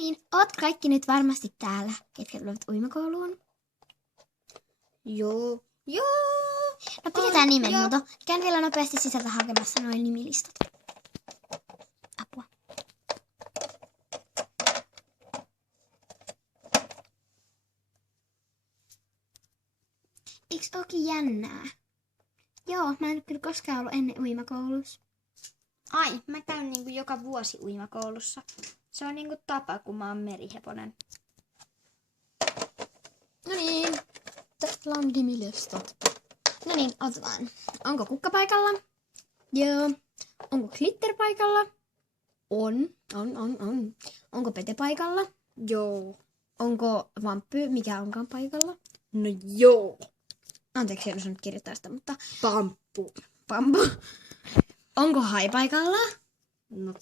Niin, oot kaikki nyt varmasti täällä, ketkä tulevat uimakouluun. Joo. No pidetään nimenhuuto. Käyn vielä nopeasti sisältä hakemassa noin nimilistat. Apua. Eiks ookin jännää? Joo, mä en ole kyllä koskaan ollut ennen uimakoulussa. Ai, mä käyn niinku joka vuosi uimakoulussa. Se on niinku tapa, kun mä oon meriheponen. No niin, täällä on nimilistat. No niin, otetaan. Onko kukka paikalla? Joo. Onko glitter paikalla? On. Onko Pete paikalla? Joo. Onko Vampy, mikä onkaan paikalla? No joo. Anteeksi, en osannut kirjoittaa sitä, mutta... Pamppu. Pampu. Onko Hai paikalla? No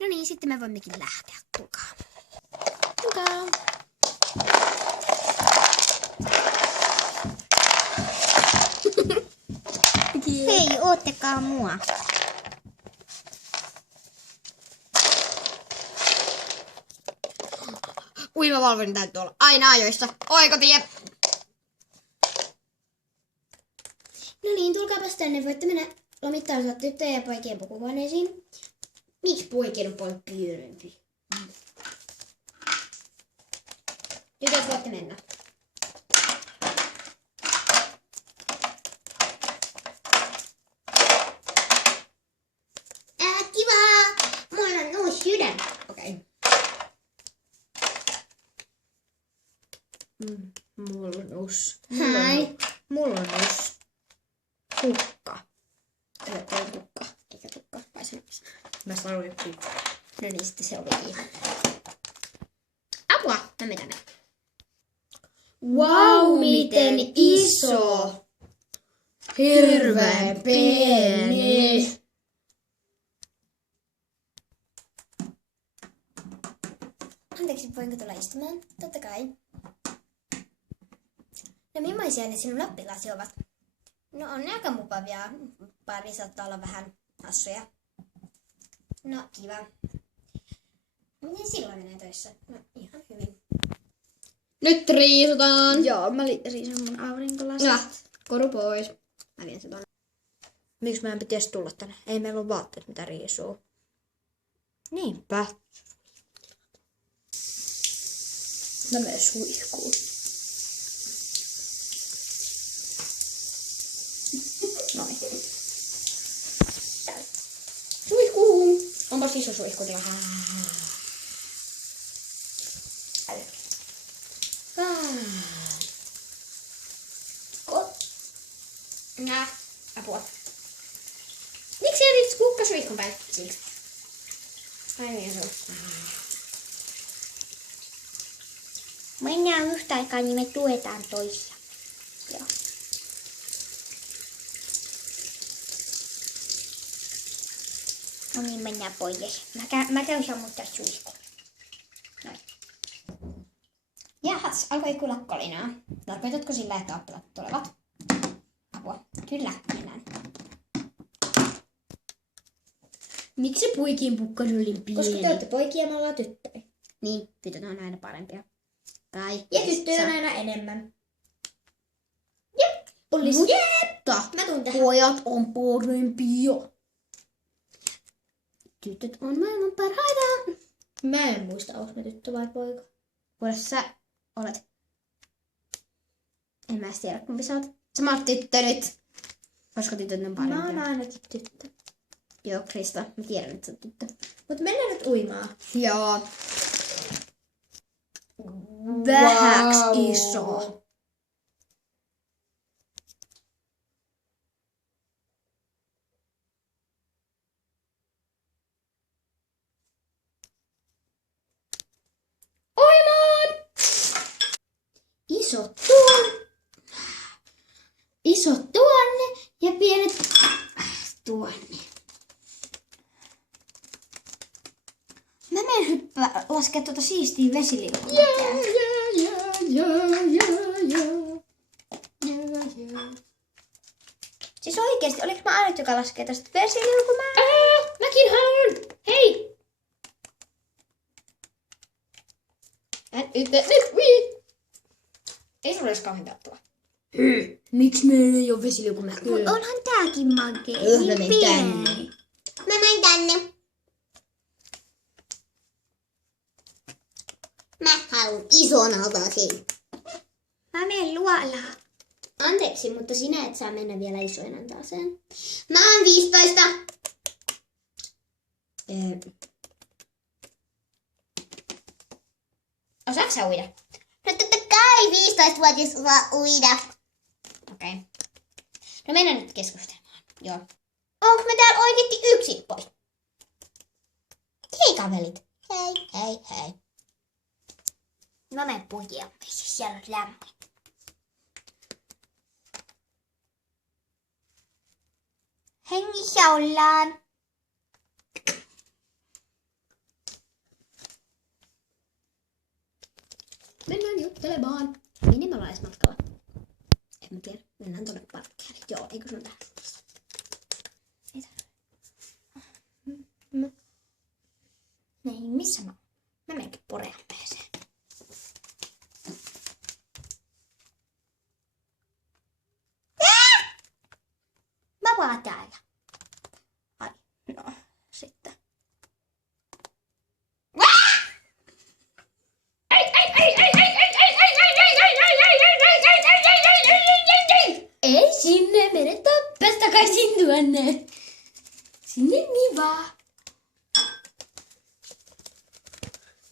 No niin, sitten me voimmekin lähteä. Tulkaa. Tulkaa. Hei, oottakaa mua. Uimavalvonnin täytyy olla aina ajoissa. Oikotie! No niin, tulkaapas tänne. Voitte mennä lomittamaan tyttöjen ja poikien pukuhuoneisiin. Miksi poikien on paljon pienempi? Tytöt voitte mennä. Kivaa! Mulla on uusi sydän. Okei. Mulla on us. Hai. Mulla on us. Kukka. Toi on kukka, eikä tukka. Vai sanois. Mä sanoin kukka. No niin, sitten se oli ihan. Apua! Mä menen. Vau, miten iso! Hirveän pieni. Anteeksi, voinko tulla istumaan? Totta kai. No millaisia ne sinun oppilasi ovat? No on ne aika mukavia. Pari saattaa olla vähän hassuja. No kiva. Miten silloin menee töissä? No ihan hyvin. Nyt riisutaan. Joo, mä riisun mun aurinkolasit. Ja, koru pois. Mä vien sen tonne. Miksi mä en pitäisi tulla tänne? Ei meillä ole vaatteet, mitä riisuu. Niinpä. Mä menen suihkuun. Noin. Suihkuun. Onpas iso suihkutila. Apua. Miksi sä nyt kukkasuihkun päälle? Siksi. Ai niin se on. Mennään yhtä aikaa, niin me tuetaan toisia. Joo. No niin, mennään pois. Mä käyn sammuttaa suihkuun. Noin. Jahas, alkoi kuulla kolinaa. Tarkoitatko sillä, että oppilaat tulevat? Apua. Kyllä, mennään. Miksi poikien pukkari oli pieni? Koska te olette poikia ja me ollaan tyttöjä. Niin, tytöt on aina parempia. Ja tyttöjä on aina enemmän. Jep. Mutta Mä tuun tähän. pojat on parempia. Tytöt on maailman parhaita. Mä en muista, onko mä tyttö vai poika. Kuule, sä olet... En mä edes tiedä, kumpi sä oot. Sä oot tyttö nyt. Koska tytöt on parempia. Mä oon aina tyttö. Joo, Krista, mä tiedän, että sä oot tyttö. Mut mennään nyt uimaan. Joo. Vähäks iso. Uimaan! Iso tuonne ja pienet tuonne. Mä menen laskea tuota siistiä vesiliukumäkeä. Siis oikeesti, oliks mä ainut, joka laskee tästä vesiliukumäkeä? Mäkin haluan! Hei! Ei sulla olisi kauhean pelottavaa. Miksi meillä ei ole vesiliukumäki? Mut onhan tääkin makea. Mä Niin menen tänne. pieni. Mä menen tänne. Mä haluan ison altaaseen. Mä menen luolaan. Anteeksi, mutta sinä et saa mennä vielä isoin altaaseen. Mä oon 15. Osaatko sä uida? No totta kai 15-vuotias osaa uida. Okei. No mennään nyt keskustelemaan. Joo. Onko me täällä oikeesti yksin, pois? Hei kaverit. Hei, hei, hei. Mä menen pujaan, siellä on lämmin. Hengissä ollaan. Mennään juttelemaan. Minne me ollaan edes matkalla? En mä tiedä. Mennään tonne parkkeelle. Joo, eikö sun tähän? Ei, missä mä oon? Mä menenkin poreampeeseen. Mä vaan täällä. Ai, no, sitten. Ei sinne, mene tappes takaisin tuonne. Sinne niin vaan.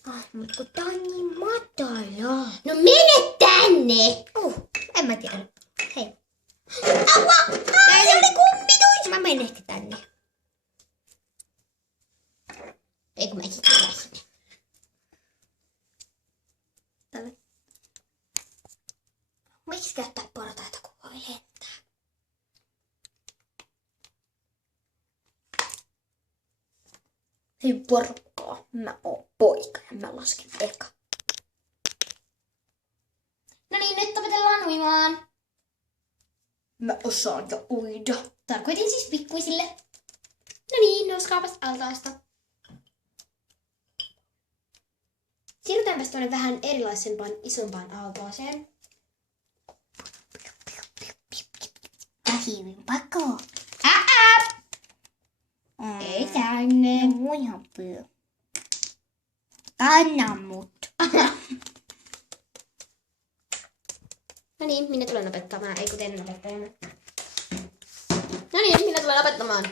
Ah, mut kun tää on niin matala. No mene tänne! En mä tiedä. Hei. Aua! Se oli kummitus! Mä menen ehkä tänne. Ei kun mäkin tullaan sinne. Tälle. Miksi käyttää portaita, kun voi lentää? Hei porukkaa, mä oon poika ja mä lasken eka. No niin, nyt opetellaan uimaan. Mä osaan jo uida. Tarkoitin siis pikkuisille. No niin, nouskaapas altaasta. Siirrytäänpäs tuonne vähän erilaisempaan, isompaan altaaseen. Vähivin pakoon. Ei tänne. Muihan pyö. Kanna mut. No niin, minä tulen opettamaan. Ei kuten opettajana. No niin, minä tulen opettamaan.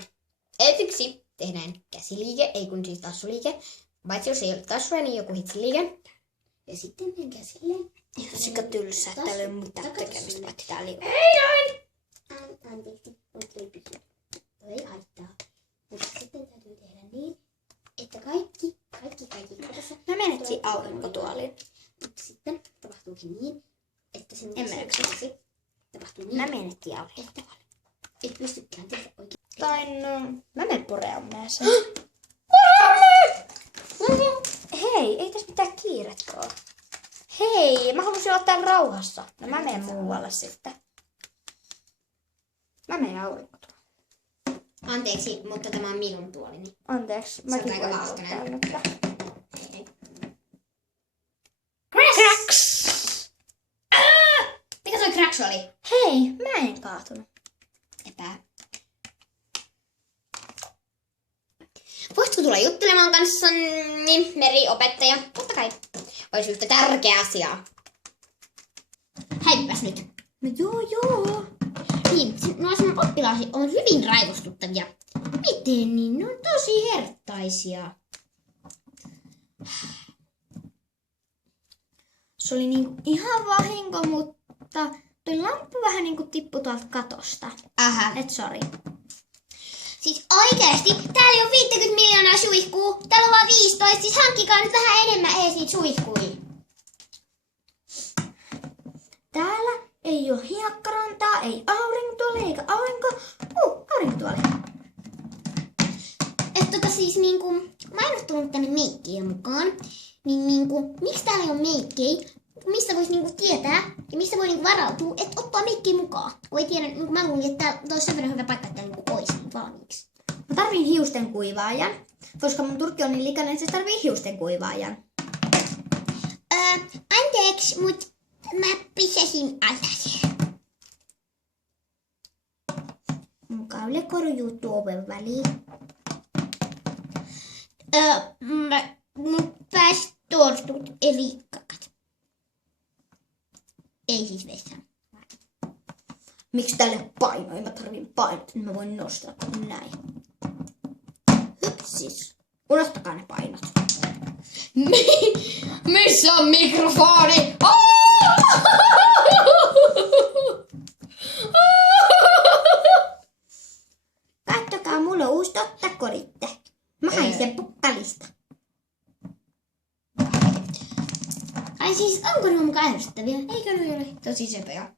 Ensiksi tehdään käsiliike, ei kun siis tassuliike. Paitsi jos ei ole tassuja, niin joku hitsiliike. Ja sitten menen silleen. Ihan sika tylsää, että täällä ei ole mitään tekemistä, paitsi tää liikaa. Ei noin! Anteeksi, nyt ei pysy. Ei haittaa. Mutta sitten täytyy tehdä niin, että kaikki tässä. Mä menen siihen aurinkotuoliin. Mutta sitten tapahtuukin niin, että sinun En mä jaksa. tapahtuu niin, Mä menen siihen aurinkotuoliin. et pystykään tehdä oikein. Tai no, mä menen poreammeeseen. Hei, ei tässä mitään kiirettä ole. Hei, mä halusin olla täällä rauhassa. No mä menen muualle sitten. Mä menen aurinkotuoliin. Anteeksi, mutta tämä on minun tuolini. Anteeksi, on mäkin aika voin olla vahtoinen. täällä nyt. Cracks! Mikä toi cracks oli? Hei, mä en kaatunut. Epää. Voisitko tulla juttelemaan kanssani, Meri-opettaja? Totta kai. Olisi yhtä tärkeä asia. Häippäs nyt. No joo. Niin, nuo sinun oppilaasi on hyvin raivostuttavia. Miten niin? Ne on tosi herttaisia. Se oli niinku ihan vahinko, mutta toi lamppu vähän niinku tippui tuolta katosta. Aha. Et sori. Siis oikeesti, täällä ei ole 50 miljoonaa suihkuu. Täällä on vaan 15, siis hankkikaa nyt vähän enemmän ees niitä suihkuja. Täällä ei ole hiekkarantaa, ei aurinkotuoli eikä aurinkotuoli. Että siis niinku, mä en oo tullut tänne meikkiä mukaan. Niin niinku, miksi täällä ei ole meikkejä? Mistä vois niinku tietää ja mistä voi niinku varautua, että ottaa meikkiä mukaan? Voi tiedä, niinku mä luulin, että tää olisi sen verran hyvä paikka, että täällä niinku olisi valmiiksi. Mä tarviin hiusten kuivaajan, koska mun turkki on niin likainen, että se tarvii hiusten kuivaajan. Anteeksi, mut mä pissäsin alas. Mun Kaule korjuu oven väliin. Mun pääs tortut eli kakat. Ei siis vessaan. Miksi tälle painoin? Mä tarvin painot, niin mä voin nostaa näin. Hypsis. Unohtakaa ne painot. Missä on mikrofoni? Kattokaa, mulla on uusi tottakoritte. Mä hain sen pukkalista. Ai siis, onko ne mun ärsyttäviä? Eikö ne ole tosi söpöjä?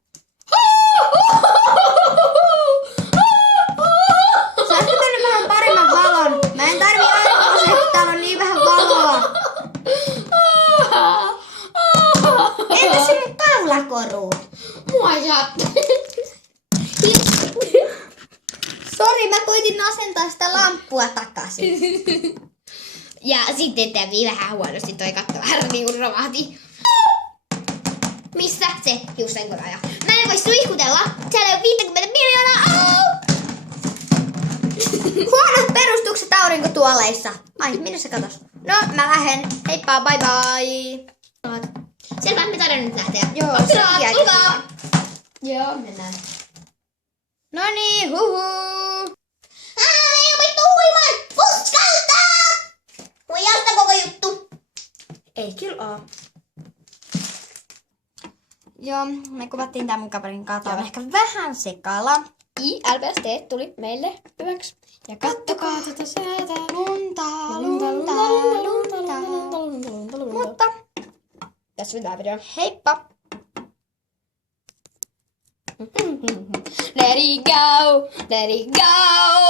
Saatko tänne vähän paremman valon? Mä en tarvi aina kun täällä on niin vähän valoa. Entä se mun kaulakoru? Mua jattaa. Sori, mä koitin asentaa sitä lamppua takaisin. Ja sitten kävi vähän huonosti, toi katto vähän niinku romahti. Missä se hiusten koraja? Mä en voi suihkutella. Siellä on 50 miljoonaa. Huonot perustukset aurinkotuoleissa. Ai, minne sä katos? No, mä lähden. Heippa, bye bye. Selvä, me taidaan nyt lähteä. Joo, Tulkaa, se on tulkaa. Joo, mennään. Noniin, huhu. Ei opittu huimaan! Uskalta! Huijausta koko juttu. Ei kyllä oo. Joo, me kuvattiin tää mun kaverin kanssa. Tää on ehkä vähän sekala. ILPST tuli meille hyväksi. Ja kattokaa tätä säätä. Lunta. Mutta Tässä on tää video. heippa. Let it go, let it go.